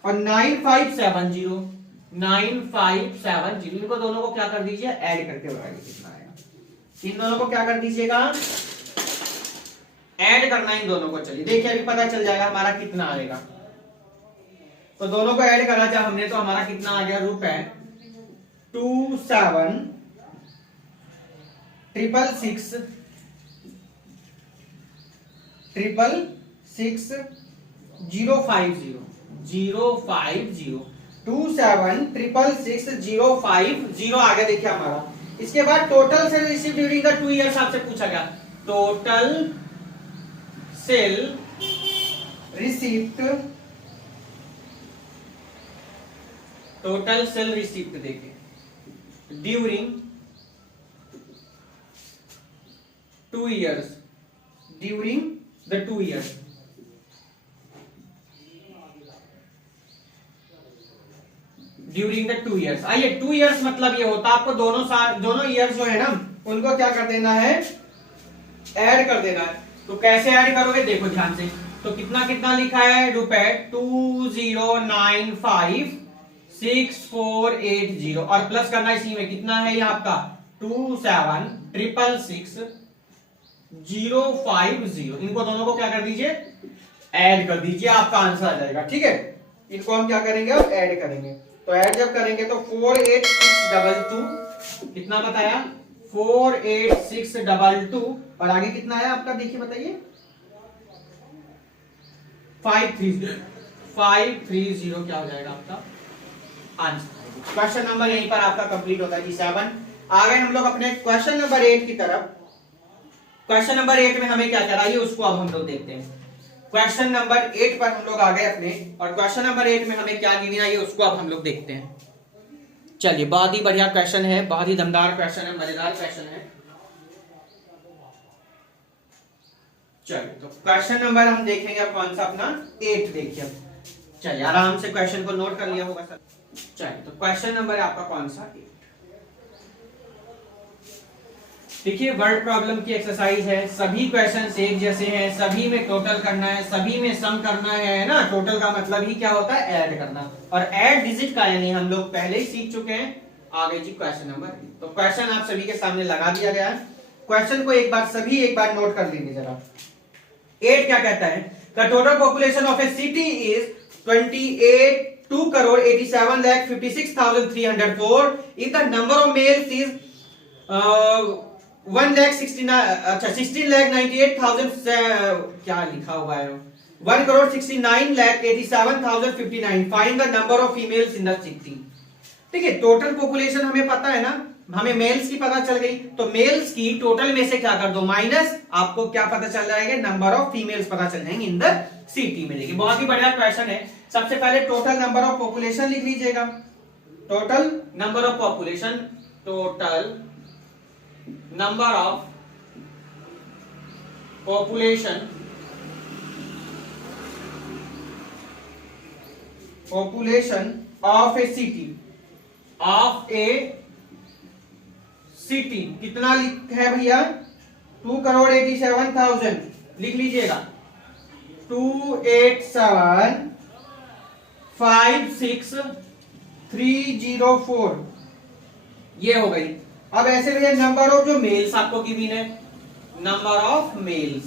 और 9570 इनको दोनों को क्या कर दीजिए, ऐड करके बताइए कितना आएगा। इन दोनों को क्या कर दीजिएगा, ऐड करना इन दोनों को। चलिए देखिए अभी पता चल जाएगा हमारा कितना आएगा। तो दोनों को ऐड करा जाए हमने, तो हमारा कितना आ गया, रुपए 27,666,050 27,666,050 आगे देखिए हमारा। इसके बाद total sale receive during the 2 years आपसे पूछा गया, टोटल सेल रिसीप्ट देखिए during 2 years, during the 2 years. During the 2 years, आइए 2 इयर्स मतलब ये होता है आपको दोनों इयर्स जो है ना उनको क्या कर देना है, ऐड कर देना है। तो कैसे ऐड करोगे देखो ध्यान से, तो कितना कितना लिखा है, रुपए 20956480 और प्लस करना इसी में कितना है ये आपका 27,666,050। इनको दोनों को क्या कर दीजिए, ऐड कर दीजिए, आपका आंसर आ जाएगा। ठीक है, इनको हम क्या करेंगे, अब ऐड करेंगे। तो ऐड जब करेंगे तो 48622 कितना बताया, 48622 और आगे कितना है आपका देखिए बताइए 530 क्या हो जाएगा आपका आंसर। क्वेश्चन नंबर यहीं पर आपका कंप्लीट होता है जी 7। आ गए हम लोग अपने क्वेश्चन नंबर 8 की तरफ। क्वेश्चन नंबर 8 में हमें क्या कराइए उसको अब हम लोग देखते हैं। क्वेश्चन नंबर 8 पर हम लोग आ गए अपने, और क्वेश्चन नंबर 8 में हमें क्या गिवन आई उसको अब हम लोग देखते हैं। चलिए बहुत ही बढ़िया क्वेश्चन है, बहुत ही दमदार क्वेश्चन है, मजेदार क्वेश्चन है। चलिए तो क्वेश्चन नंबर हम देखेंगे अब कौन सा, अपना 8 देखिए। चलिए आराम से क्वेश्चन को नोट कर लिया होगा सर। चलिए तो क्वेश्चन नंबर है आपका कौन सा, 8। देखिए वर्ड प्रॉब्लम की एक्सरसाइज है, सभी क्वेश्चन एक जैसे हैं, सभी में टोटल करना है, सभी में सम करना है ना। टोटल का मतलब ही क्या होता है, ऐड करना, और ऐड डिजिट का यानी हम लोग पहले ही सीख चुके हैं। आगे जी क्वेश्चन नंबर, तो क्वेश्चन आप सभी के सामने लगा दिया गया है। क्वेश्चन को एक बार नोट कर लीजिए जरा। 8 क्या कहता है, the total population of A city is 2,87,56,304 if the number of males is 16,98,000 क्या लिखा हुआ है, 1,69,87,059 find the number of females in the city. ठीक है, टोटल पॉपुलेशन हमें पता है ना, हमें मेल्स की पता चल गई, तो मेल्स की टोटल में से क्या कर दो माइनस, आपको क्या पता चल जाएगा, नंबर ऑफ फीमेल्स पता चल जाएंगे इन द सिटी में। देखिए बहुत ही बढ़िया क्वेश्चन है। सबसे पहले टोटल नंबर ऑफ पॉपुलेशन लिख लीजिएगा, total number of population, total number of population of A city कितना है भैया? 2,87,000 लिख लीजिएगा। 287,56304 ये हो गई। अब ऐसे भैया नंबर ऑफ जो मेल्स आपको गिवन है, नंबर ऑफ मेल्स,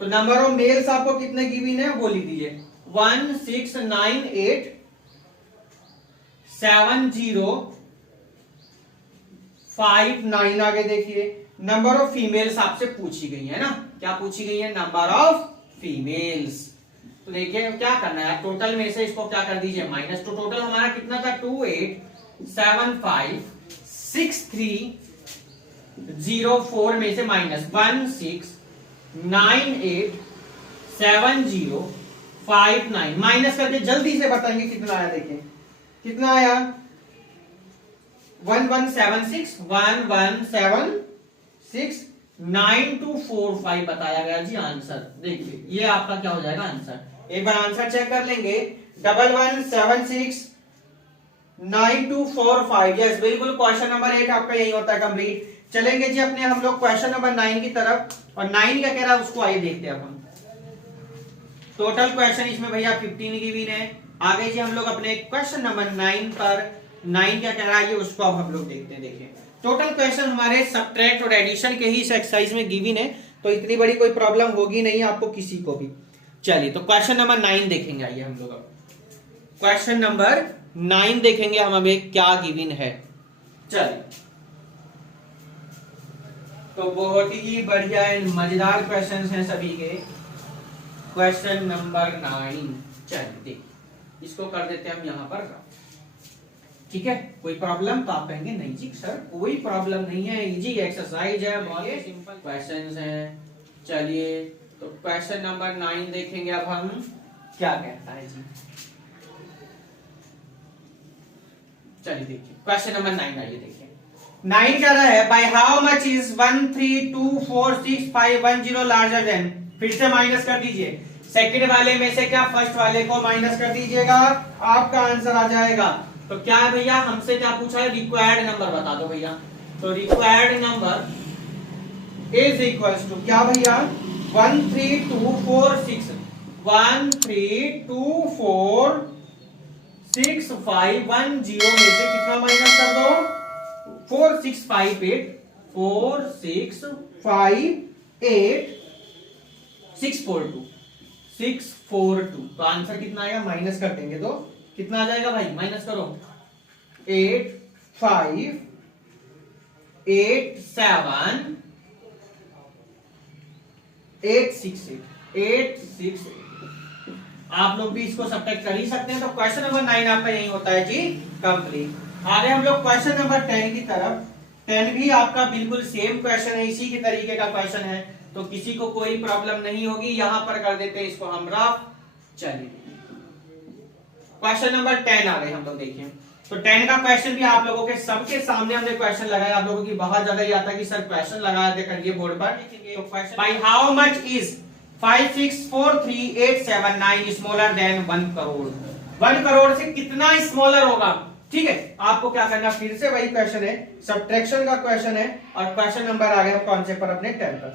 तो नंबर ऑफ मेल्स आपको कितने गिवन है वो लिख दीजिए। 16987059। आगे देखिए नंबर ऑफ फीमेल्स आपसे पूछी गई है ना, क्या पूछी गई है? Number of females. तो देखिए क्या करना है, टोटल में से इसको क्या कर दीजिए माइनस। तो टोटल हमारा कितना था? 28756304 में से माइनस 16987059 माइनस करके जल्दी से बताएंगे कितना आया। देखिए कितना आया? 1176 बताया गया जी आंसर। देखिए ये आपका क्या हो जाएगा आंसर। एक बार आंसर चेक कर लेंगे। 11769245। यस बिल्कुल, क्वेश्चन नंबर 8 आपका यही होता है कंप्लीट। चलेंगे जी अपने हम लोग क्वेश्चन नंबर 9 की तरफ, और 9 क्या कह रहा है उसको आइए देखते हैं अब हम। टोटल क्वेश्चन इसमें भैया 15 गिवन है। आगे जी हम लोग अपने क्वेश्चन नंबर 9 पर 9 क्या कह रहा है उसको अब हम लोग देखते हैं। देखिए टोटल क्वेश्चन हमारे सब्ट्रैक्ट और एडिशन के ही इस एक्सरसाइज में गिवन है, तो इतनी बड़ी कोई प्रॉब्लम होगी नहीं आपको किसी को भी। चलिए तो क्वेश्चन नंबर 9 देखेंगे। आइए हम लोग अब क्वेश्चन नंबर 9 देखेंगे हम हमें क्या गिवन है। चलिए तो बहुत ही बढ़िया एंड मजेदार क्वेश्चंस हैं सभी के। क्वेश्चन नंबर 9 चलिए देखिए इसको कर देते हैं हम यहां पर, ठीक है। कोई प्रॉब्लम? तो आप कहेंगे नहीं जी सर कोई प्रॉब्लम नहीं है, इजी एक्सरसाइज है, बहुत ही सिंपल क्वेश्चंस हैं। चलिए तो क्वेश्चन नंबर 9 देखेंगे अब हम क्या कहता है जी। चलिए देखिए क्वेश्चन नंबर 9 आइए देखिए। 9 क्या रहा है? By how much is 1324651 larger than. फिर से माइनस कर दीजिए, सेकंड वाले में से क्या फर्स्ट वाले को माइनस कर दीजिएगा, आपका आंसर आ जाएगा। तो क्या है भैया, हमसे क्या पूछा है? रिक्वायर्ड नंबर बता दो भैया। तो required number is equals to क्या भैया? 1324651 में से कितना माइनस कर दो? 4642 तो आंसर कितना आएगा? माइनस कर देंगे तो कितना आ जाएगा भाई? माइनस करो 85868 आप लोग भी इसको सब्ट्रैक्ट कर ही सकते हैं। तो क्वेश्चन नंबर 9 आपका यही होता है जी कंप्लीट। आगे हम लोग क्वेश्चन नंबर 10 की तरफ। 10 भी आपका बिल्कुल सेम क्वेश्चन है, इसी की तरीके का क्वेश्चन है, तो किसी को कोई प्रॉब्लम नहीं होगी। यहां पर कर देते हैं इसको हम रफ। चलिए क्वेश्चन नंबर 10 आ गए हम लोग देखिए। तो 10 का क्वेश्चन भी आप लोगों के सबके सामने हमने क्वेश्चन लगाया। आप लोगों की बहुत ज्यादा ये आता है कि सर क्वेश्चन लगा दे करिए बोर्ड पर। तो question by how much is 5643879 smaller than 1 crore. 1 crore से कितना स्मॉलर होगा? ठीक है, आपको क्या करना, फिर से वही क्वेश्चन है, सब्ट्रैक्शन का क्वेश्चन है, और क्वेश्चन नंबर आ गया हम कॉन्सेप्ट पर अपने 10 पर।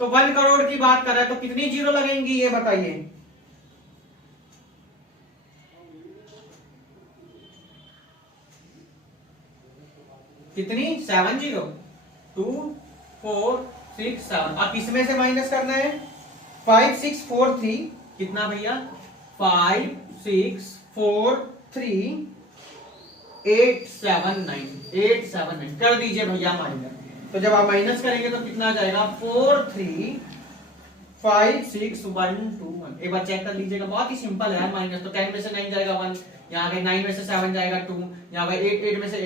तो 1 करोड़ की बात कर रहे हैं तो कितनी जीरो लगेंगी ये बताइए? कितनी? 7 0 2 4 6 7। अब इसमें से माइनस करना है 5643 कितना भैया? 5643 879 कर दीजिए भैया माइनस। तो जब आप माइनस करेंगे तो कितना आ जाएगा? 4356121। एक बार चेक कर लीजिएगा, बहुत ही सिंपल है माइनस। तो 10 में से 9 जाएगा 1, यहाँ पे 9 में से 7 जाएगा 2, यहाँ पे 8 में से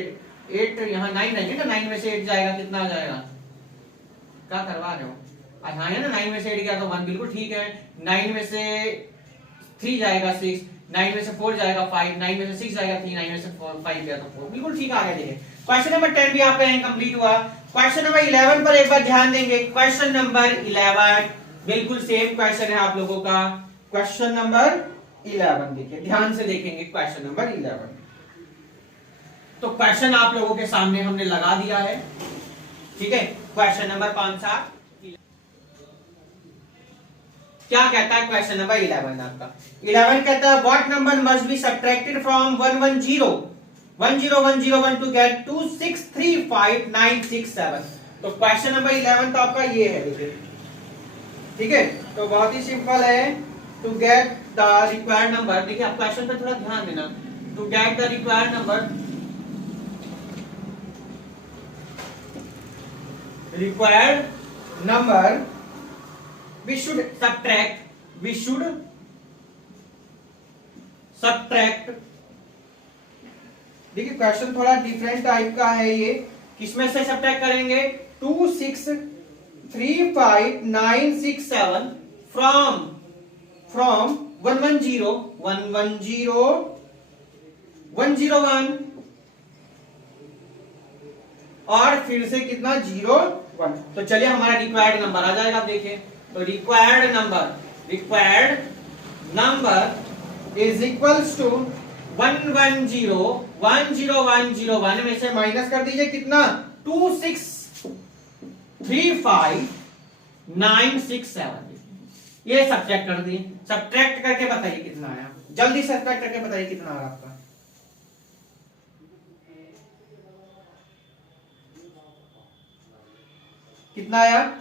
8 यहाँ 9 रहेंगे ना, 9 में से 8 जाएगा कितना आ जाएगा? क्या करवा रहे हो? हाँ है ना, 9 में से 8 गया तो 1 बिल्कुल ठीक है। 9 में से 3 जाएगा 6, 9 में से 4 जाएगा 5, 9 में से 6 जाएगा 3, 9 में से 5 गया तो 4, बिल्कुल ठीक आ गया। देखिए क्वेश्चन नंबर 10 भी आपका यहीं कंप्लीट हुआ। क्वेश्चन नंबर 11 पर एक बार ध्यान देंगे। क्वेश्चन नंबर 11 बिल्कुल सेम क्वेश्चन है आप लोगों का। क्वेश्चन नंबर 11 देखिए, ध्यान से देखेंगे क्वेश्चन नंबर 11। तो क्वेश्चन आप लोगों के सामने हमने लगा दिया है, ठीक है। क्वेश्चन नंबर कौन सा, क्या कहता है क्वेश्चन नंबर 11 आपका? 11 कहता है what number must be subtracted from 110 to get 2635967। तो क्वेश्चन नंबर 11 तो आपका ये है, देखिए ठीक है। तो बहुत ही सिंपल है, to get the required number. देखिए आप क्वेश्चन पे थोड़ा ध्यान देना। To get the required number, we should subtract। देखिए क्वेश्चन थोड़ा डिफरेंट टाइप का है ये। किसमें से सब्ट्रैक्ट करेंगे? 2635967 फ्रॉम 110 और फिर से कितना 01। तो चलिए हमारा रिक्वायर्ड नंबर आ जाएगा। देखिए तो required number is equals to 110 में से माइनस कर दीजिए कितना 2635967। ये सब्ट्रैक्ट कर दिए। सब्ट्रैक्ट करके बताइए कितना आया, जल्दी सब्ट्रैक्ट करके बताइए कितना आ रहा आपका। कितना आया?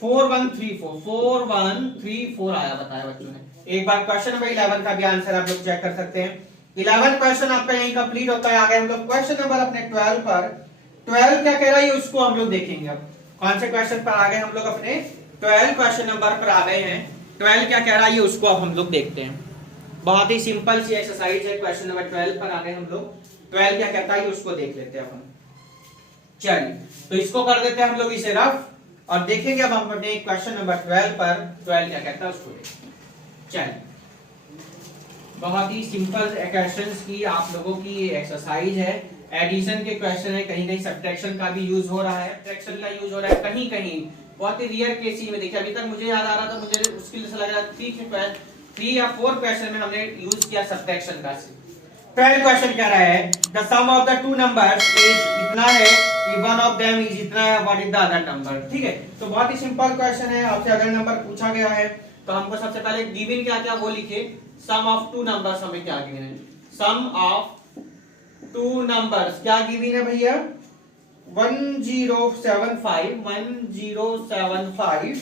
4134 आया, बताया बच्चों ने। एक बार क्वेश्चन नंबर 11 का भी आंसर आप लोग चेक कर सकते हैं। 11 क्वेश्चन आपका यही कंप्लीट होता है। आगे हम लोग क्वेश्चन नंबर अपने 12 पर, 12 क्या कह रहा है उसको हम लोग देखेंगे। अब कौन से क्वेश्चन पर आ गए हम लोग? अपने 12 क्वेश्चन नंबर पर आ गए हैं। 12 क्या कह रहा है उसको अब हम लोग देखते हैं। बहुत ही सिंपल सी एक्सरसाइज है। क्वेश्चन नंबर 12 पर आ गए हम लोग। 12 क्या कहता है उसको देख लेते हैं अपन। चलिए तो इसको कर देते हैं हम लोग इसे रफ, और देखेंगे अब हम अपने क्वेश्चन नंबर 12 पर 12 क्या कहता है उसको देखेंगे। चलिए बहुत ही सिंपल क्वेश्चंस की आप लोगों की एक्सरसाइज है। एडिशन के क्वेश्चन है, कहीं कहीं सब्ट्रैक्शन का भी यूज हो रहा है, सब्ट्रैक्शन का यूज हो रहा है कहीं कहीं, बहुत ही रेयर केस ही में। देखिए अभी तक मुझे याद आ रहा था, मुझे मुश्किल से लग रहा था 3 या 4 क्वेश्चन में हमने यूज किया सब्ट्रैक्शन का। 12 क्वेश्चन कह रहा है the sum of the two numbers is इतना है कि वन ऑफ देम इज इतना है, what is the other number. ठीक है, तो बहुत ही सिंपल क्वेश्चन है। आपसे अदर नंबर पूछा गया है तो हमको सबसे पहले गिवन क्या क्या वो लिखे। सम ऑफ टू नंबर्स हमें क्या गिवन है? सम ऑफ टू नंबर्स क्या गिवन है भैया? 1075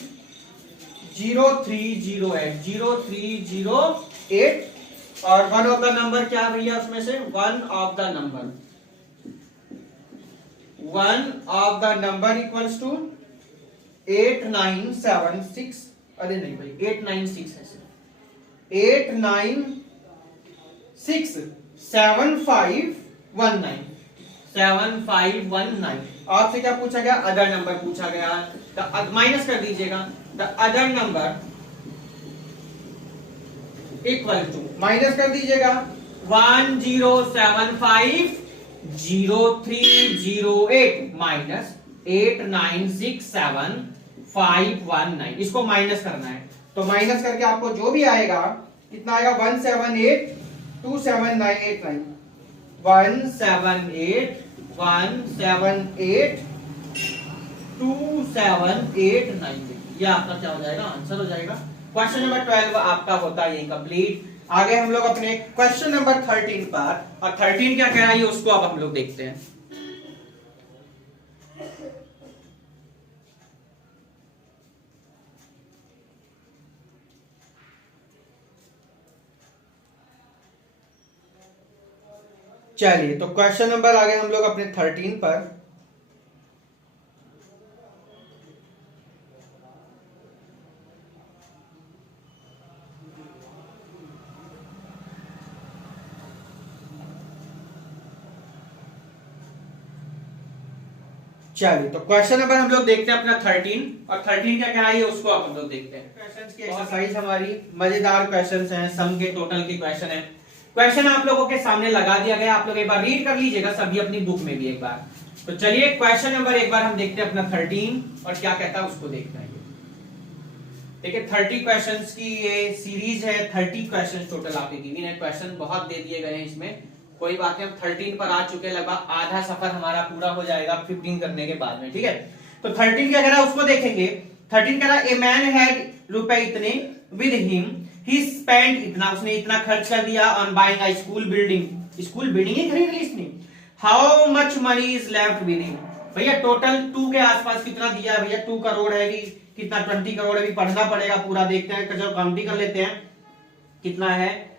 0308 और वन ऑफ द नंबर क्या भैया उसमें से? One of the number equals to 8976। अरे नहीं भाई 896 है, 8967519। आपसे क्या पूछा गया? अदर नंबर पूछा गया। माइनस कर दीजिएगा। The other number equal to, minus कर दीजिएगा 10750308 माइनस 8967519। इसको माइनस करना है तो माइनस करके आपको जो भी आएगा कितना आएगा? 1782789 178278278 ये आपका क्या हो जाएगा? आंसर हो जाएगा। क्वेश्चन नंबर 12 आपका होता है ये कंप्लीट। आगे हम लोग अपने क्वेश्चन नंबर 13 पर, और 13 क्या कह रहा है उसको अब हम लोग देखते हैं। चलिए तो क्वेश्चन नंबर आगे हम लोग अपने 13 पर। चलिए तो क्वेश्चन नंबर हम लोग देखते हैं अपना 13 और 13 का क्या है उसको हम लोग देखते हैं। क्वेश्चंस की एक्सरसाइज हमारी मजेदार क्वेश्चंस हैं, सम के टोटल के क्वेश्चन हैं। क्वेश्चन आप लोगों के सामने लगा दिया गया, आप लोग एक बार रीड कर लीजिएगा सभी अपनी बुक में भी एक बार। तो चलिए क्वेश्चन नंबर एक बार हम देखते हैं अपना 13 और क्या कहता है उसको देखना है। देखिए 30 क्वेश्चंस की ये सीरीज है, 30 क्वेश्चंस टोटल आपके गिवन है। क्वेश्चन बहुत दे दिए गए हैं इसमें, कोई बात नहीं, हम 13 पर आ चुके हैं, लगभग आधा सफर हमारा पूरा हो जाएगा 15 करने के बाद में, ठीक है। तो 13 क्या कह रहा है उसको देखेंगे। 13 कह रहा है ए मैन हैड रुपए इतने विद हिम, ही स्पेंड इतना, उसने इतना खर्च कर दिया on buying a school building, school building ही खरीद ली इसने। How much money is left with him, भैया टोटल 2 के आसपास कितना दिया है भैया, 2 करोड़ है कि कितना, 20 करोड़ है, भी पढ़ना पड़ेगा पूरा, देखते हैं चलो काउंटिंग कर लेते हैं कितना है।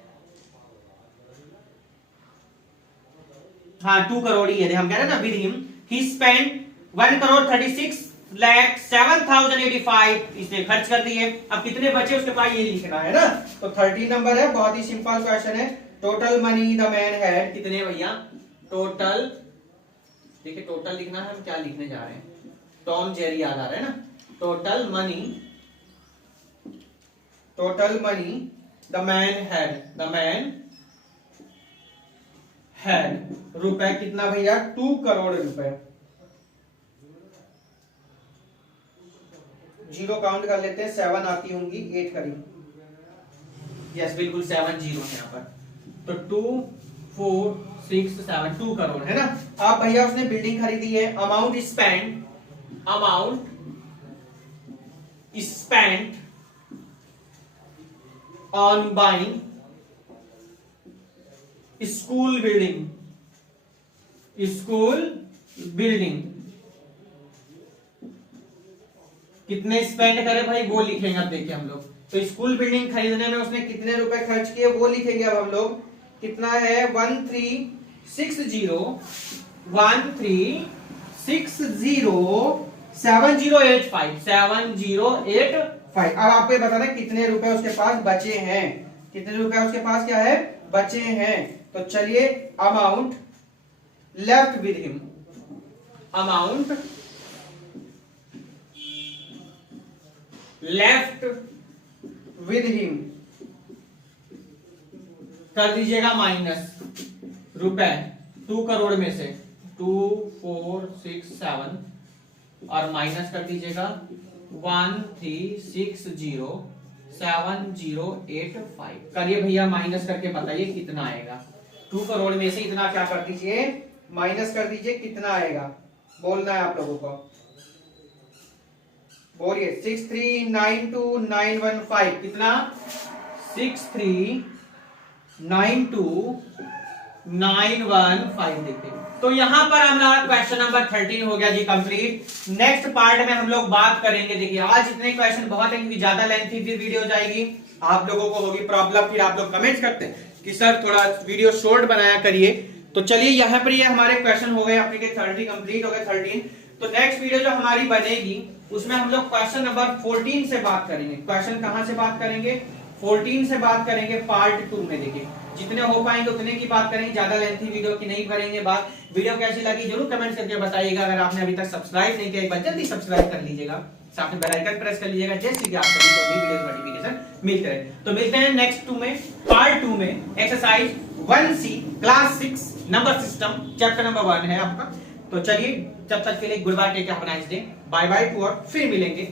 हाँ 2 करोड़ ही है, हम कह रहे हैं ना with him he spend 1 crore 36 lakh 7085 इसने खर्च कर दिए। अब कितने बचे उसके पास ये लिखना है ना। तो 13 नंबर है, बहुत ही सिंपल क्वेश्चन है। Total money the man had, कितने भैया टोटल, देखिए टोटल लिखना है, हम क्या लिखने जा रहे हैं, टॉम जेरी याद आ रहा है ना। Total money the man had रुपए कितना भैया, 2 करोड़ रुपए। जीरो काउंट कर लेते हैं, 7 आती होंगी 8 करीब, यस बिल्कुल 7 जीरो है यहाँ पर। तो 2 4 6 7 2 करोड़ है ना। आप भैया उसने बिल्डिंग खरीदी है। Amount spend on buying school building, कितने स्पेंड करे भाई वो लिखेंगे। अब देखिए हम लोग, तो स्कूल बिल्डिंग खरीदने में उसने कितने रुपए खर्च किए वो लिखेंगे। अब हम लोग कितना है 7085। अब आपको ये बताना कितने रुपए उसके पास बचे हैं, कितने रुपए उसके पास क्या है बचे हैं। तो चलिए amount left with him, amount left with him कर दीजिएगा माइनस रुपए 2 करोड़ में से 2 4 6 7 और माइनस कर दीजिएगा 13607085। करिए भैया माइनस करके बताइए कितना आएगा। 2 करोड़ में से इतना क्या कर दीजिए माइनस कर दीजिए, कितना आएगा बोलना है आप लोगों को, बोलिए। 6392915 कितना, 6392915 देखते। तो यहां पर हमारा क्वेश्चन नंबर 13 हो गया जी कंप्लीट। नेक्स्ट पार्ट में हम लोग बात करेंगे, देखिए आज इतने क्वेश्चन बहुत है, ज्यादा लेंथी फिर वीडियो हो जाएगी, आप लोगों को होगी प्रॉब्लम, फिर आप लोग कमेंट करते हैं कि सर थोड़ा वीडियो शॉर्ट बनाया करिए। तो चलिए यहाँ पर ये हमारे क्वेश्चन हो गए अपने के 30 कंप्लीट हो गए 13। तो नेक्स्ट वीडियो जो हमारी बनेगी उसमें हम लोग क्वेश्चन नंबर 14 से बात करेंगे। क्वेश्चन कहां से बात करेंगे, 14 से बात करेंगे पार्ट 2 में। देखिए जितने हो पाएंगे उतने की बात करेंगे, ज्यादा लेंथी वीडियो की नहीं करेंगे बात। वीडियो कैसी लगी जरूर कमेंट करके बताइएगा। अगर आपने अभी तक सब्सक्राइब नहीं किया एक बार जल्दी सब्सक्राइब कर लीजिएगा, साथ में बेल आइकन प्रेस कर लीजिएगा, जैसे कि आप सभी को वीडियो नोटिफिकेशन मिलते रहे। तो मिलते हैं नेक्स्ट 2 में, पार्ट 2 में, exercise 1C class 6 number system chapter number 1 है आपका। तो चलिए जब तक के लिए good bye, take care, have a nice day, bye bye to, और फिर मिलेंगे।